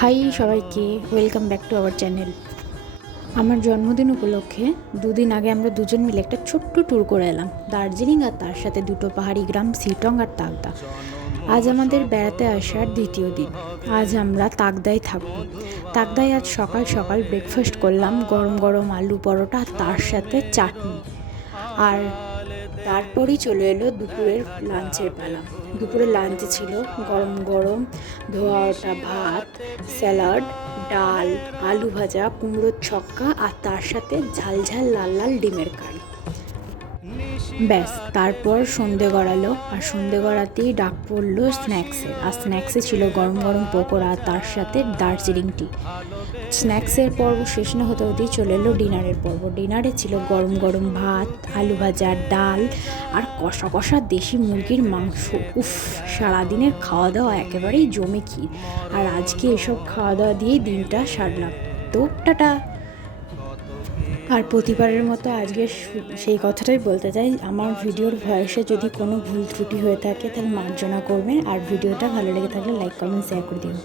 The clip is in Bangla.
হাই সবাইকে, welcome back to our channel. আমার জন্মদিন উপলক্ষে দুদিন আগে আমরা দুজন মিলে একটা ছোট্ট ট্যুর করে এলাম দার্জিলিং, আর তার সাথে দুটো পাহাড়ি গ্রাম সিটং আর তাকদা। আজ আমাদের বেড়াতে আসার দ্বিতীয় দিন। আজ আমরা তাকদায় থাকব। তাকদায় আজ সকাল সকাল ব্রেকফাস্ট করলাম, গরম গরম আলু পরোটা আর তার সাথে চাটনি। আর তারপরই চলে এলো দুপুরের লাঞ্চের পালা। দুপুরের লাঞ্চে ছিল গরম গরম ধোয়া ওঠা ভাত, স্যালাড, ডাল, আলু ভাজা, কুমড়োর ছক্কা আর তার সাথে ঝাল ঝাল লাল লাল ডিমের কারি। ব্যাস, তারপর সন্ধে গড়ালো, আর সন্ধে গড়াতেই ডাক পড়লো স্ন্যাক্সের। আর স্ন্যাক্সে ছিল গরম গরম পকোড়া, তার সাথে দার্জিলিং টি। স্ন্যাক্সের পর্ব শেষ না হতে হতেই চলে এলো ডিনারের পর্ব। ডিনারে ছিল গরম গরম ভাত, আলু ভাজা, ডাল আর কষা কষা দেশি মুরগির মাংস। উফ, সারাদিনের খাওয়া দাওয়া একেবারেই জমে ক্ষীর। আর আজকে এসব খাওয়া দাওয়া দিয়েই দিনটা সারলাম। তো টাটা। আর প্রতিবারের মতো আজকে সেই কথাটাই বলতে চাই, আমার ভিডিওর ভয়েসে যদি কোনো ভুল ত্রুটি হয়ে থাকে তাহলে মার্জনা করবেন। আর ভিডিওটা ভালো লেগে থাকলে লাইক, কমেন্ট, শেয়ার করে দিন।